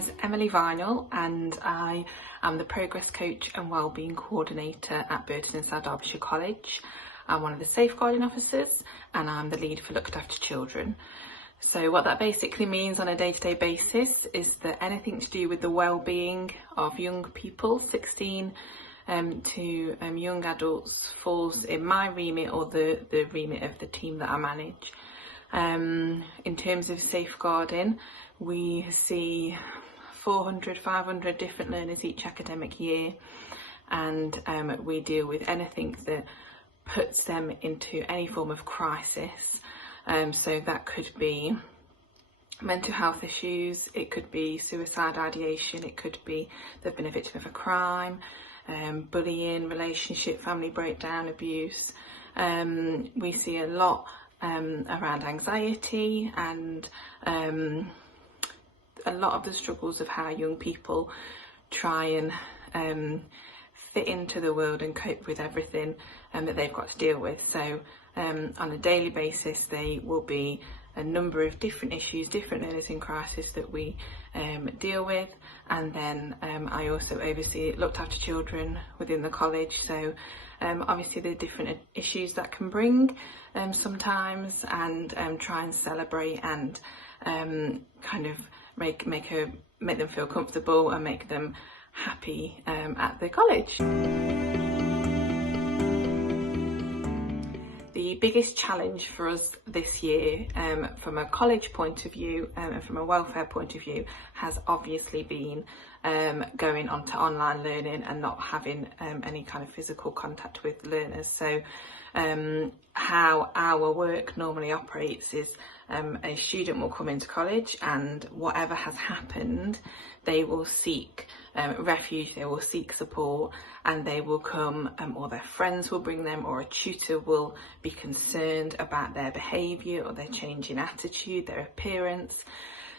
name's Emily Vinall and I am the Progress Coach and Wellbeing Coordinator at Burton in South Derbyshire College. I'm one of the safeguarding officers and I'm the lead for Looked After Children. So what that basically means on a day-to-day basis is that anything to do with the well-being of young people, 16 to young adults, falls in my remit or the remit of the team that I manage. In terms of safeguarding, we see 400, 500 different learners each academic year, and we deal with anything that puts them into any form of crisis. So that could be mental health issues, it could be suicide ideation, it could be they've been a victim of a crime, bullying, relationship, family breakdown, abuse. We see a lot around anxiety and a lot of the struggles of how young people try and fit into the world and cope with everything that they've got to deal with. So on a daily basis there will be a number of different issues, different learners in crisis that we deal with, and then I also oversee Looked After Children within the college. So obviously there are different issues that can bring sometimes, and try and celebrate and kind of make them feel comfortable and make them happy at the college. The biggest challenge for us this year from a college point of view and from a welfare point of view has obviously been going on to online learning and not having any kind of physical contact with learners. So how our work normally operates is a student will come into college, and whatever has happened, they will seek refuge, they will seek support, and they will come, or their friends will bring them, or a tutor will be concerned about their behaviour or their change in attitude, their appearance.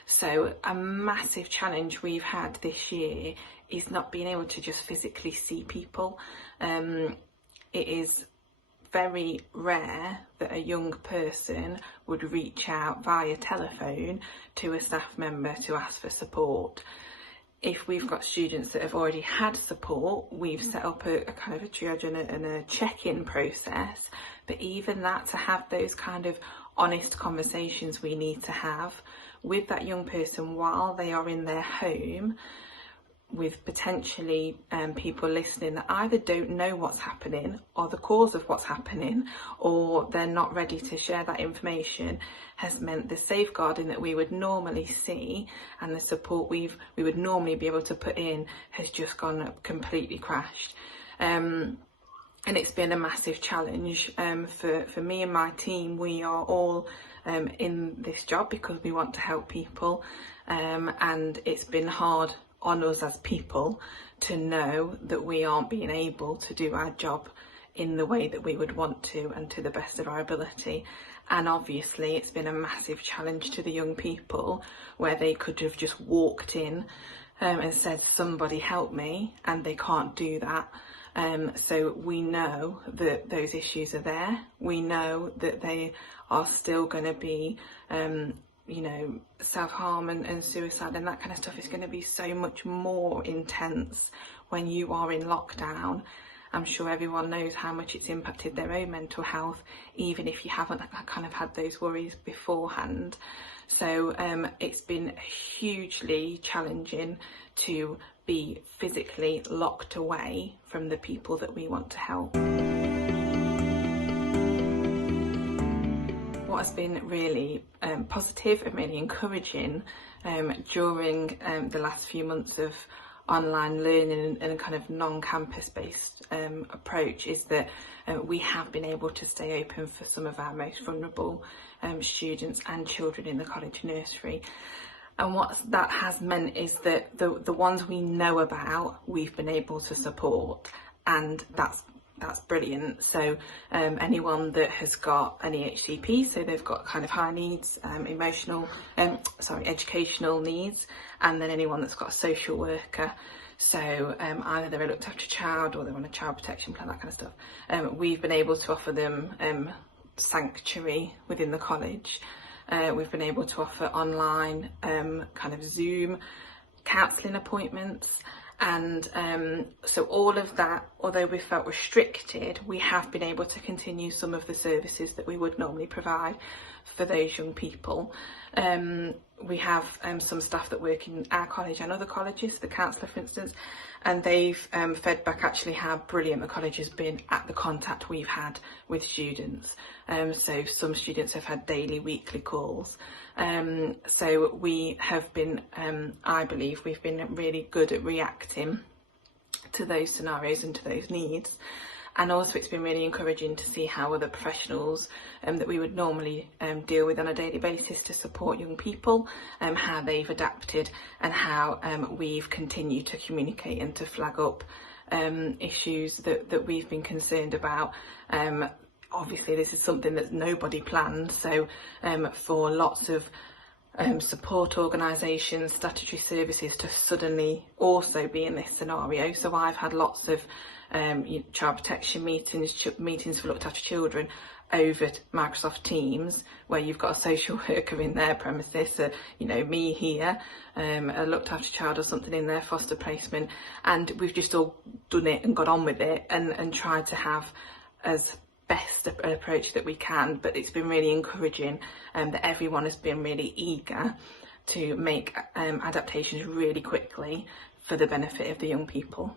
So a massive challenge we've had this year is not being able to just physically see people. It is very rare that a young person would reach out via telephone to a staff member to ask for support. If we've got students that have already had support, we've set up a kind of a triage and a check-in process, but even that, to have those kind of honest conversations we need to have with that young person while they are in their home, with potentially people listening that either don't know what's happening or the cause of what's happening, or they're not ready to share that information, has meant the safeguarding that we would normally see and the support we would normally be able to put in has just gone up, completely crashed. And it's been a massive challenge for me and my team. We are all in this job because we want to help people, and it's been hard on us as people to know that we aren't being able to do our job in the way that we would want to and to the best of our ability. And obviously it's been a massive challenge to the young people, where they could have just walked in and said, somebody help me, and they can't do that. So we know that those issues are there. We know that they are still going to be self-harm and suicide and that kind of stuff is going to be so much more intense when you are in lockdown. I'm sure everyone knows how much it's impacted their own mental health, even if you haven't kind of had those worries beforehand. So it's been hugely challenging to be physically locked away from the people that we want to help. What has been really positive and really encouraging during the last few months of online learning and a kind of non-campus based approach is that we have been able to stay open for some of our most vulnerable students and children in the college nursery. And what that has meant is that the ones we know about, we've been able to support, and that's brilliant. So anyone that has got an EHCP, so they've got kind of high needs, educational needs, and then anyone that's got a social worker, so either they're a looked after child or they're on a child protection plan, that kind of stuff. We've been able to offer them sanctuary within the college. We've been able to offer online kind of Zoom counselling appointments, and so all of that, although we felt restricted, we have been able to continue some of the services that we would normally provide for those young people. We have some staff that work in our college and other colleges, the counsellor for instance, and they've fed back actually how brilliant the college has been at the contact we've had with students. So some students have had daily, weekly calls. So we have been, I believe we've been really good at reacting to those scenarios and to those needs. And also it's been really encouraging to see how other professionals that we would normally deal with on a daily basis to support young people, how they've adapted, and how we've continued to communicate and to flag up issues that we've been concerned about. Obviously this is something that nobody planned, so for lots of support organisations, statutory services to suddenly also be in this scenario. So I've had lots of child protection meetings for looked after children over Microsoft Teams, where you've got a social worker in their premises, you know, me here, a looked after child or something in their foster placement, and we've just all done it and got on with it and tried to have as best an approach that we can. But it's been really encouraging that everyone has been really eager to make adaptations really quickly for the benefit of the young people.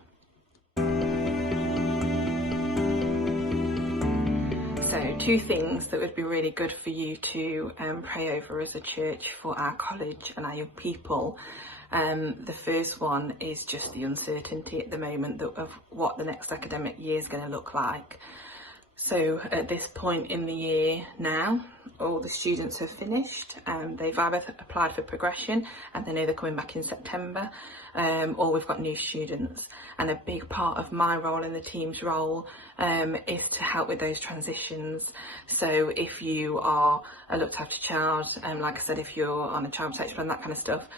So 2 things that would be really good for you to pray over as a church for our college and our young people. The first one is just the uncertainty at the moment of what the next academic year is going to look like. So at this point in the year now, all the students have finished, they've either applied for progression and they know they're coming back in September, or we've got new students. And a big part of my role and the team's role is to help with those transitions. So if you are a looked after child, like I said, if you're on a child protection plan, that kind of stuff,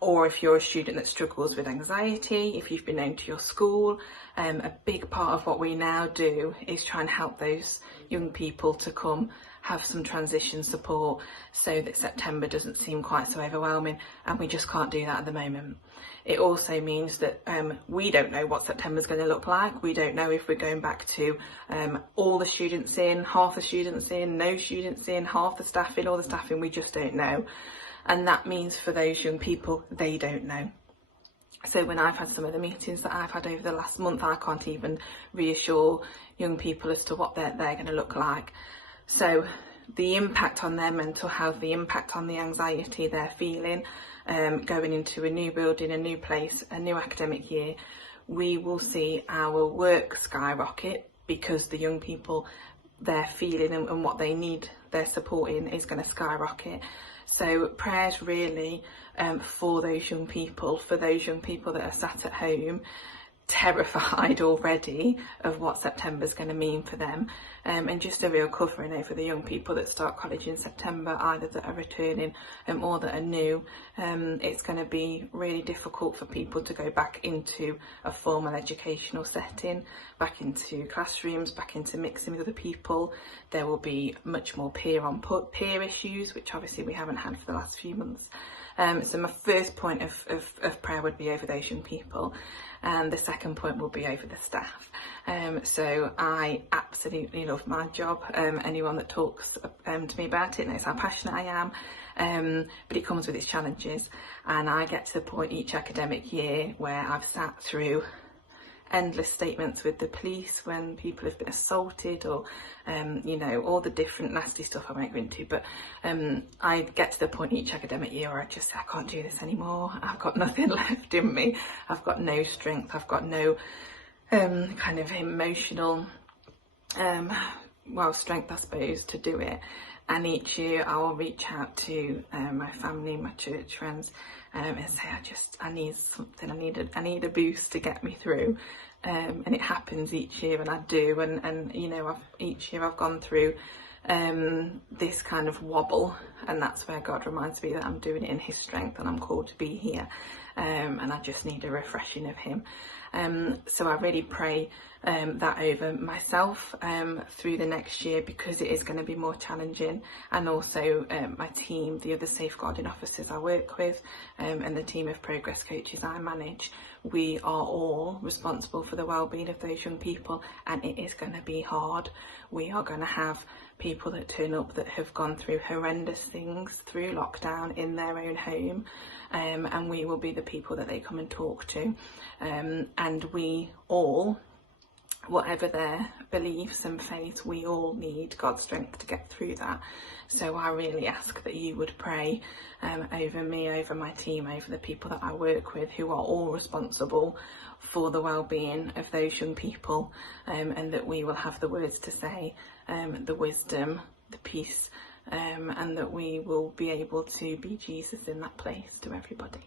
or if you're a student that struggles with anxiety, if you've been known to your school, a big part of what we now do is try and help those young people to come have some transition support so that September doesn't seem quite so overwhelming, and we just can't do that at the moment. It also means that we don't know what September's going to look like. We don't know if we're going back to all the students in, half the students in, no students in, half the staff in, all the staff in. We just don't know. And that means for those young people, they don't know. So when I've had some of the meetings that I've had over the last month, I can't even reassure young people as to what they're going to look like. So the impact on their mental health, the impact on the anxiety they're feeling, going into a new building, a new place, a new academic year, we will see our work skyrocket because the young people, they're feeling and what they need their support in is going to skyrocket. So prayers really for those young people that are sat at home terrified already of what September's going to mean for them, and just a real covering over the young people that start college in September, either that are returning or that are new. It's going to be really difficult for people to go back into a formal educational setting, back into classrooms, back into mixing with other people. There will be much more peer issues, which obviously we haven't had for the last few months. So my first point of prayer would be over those young people, and the second point will be over the staff. So I absolutely love my job. Anyone that talks to me about it knows how passionate I am, but it comes with its challenges, and I get to the point each academic year where I've sat through endless statements with the police when people have been assaulted, or you know, all the different nasty stuff I won't go into, but I get to the point each academic year where I just say, I can't do this anymore. I've got nothing left in me. I've got no strength. I've got no kind of emotional strength, I suppose, to do it. And each year I will reach out to my family, my church friends, and say, I need something, I need a boost to get me through. And it happens each year, and I do. And you know, each year I've gone through this kind of wobble, and that's where God reminds me that I'm doing it in his strength and I'm called to be here. and I just need a refreshing of him. So I really pray that over myself through the next year, because it is going to be more challenging, and also my team, the other safeguarding officers I work with, and the team of progress coaches I manage. We are all responsible for the well-being of those young people, and it is going to be hard. We are going to have people that turn up that have gone through horrendous things through lockdown in their own home, and we will be the people that they come and talk to, and we all, whatever their beliefs and faiths, we all need God's strength to get through that. So I really ask that you would pray over me, over my team, over the people that I work with, who are all responsible for the well-being of those young people, and that we will have the words to say, the wisdom, the peace, and that we will be able to be Jesus in that place to everybody.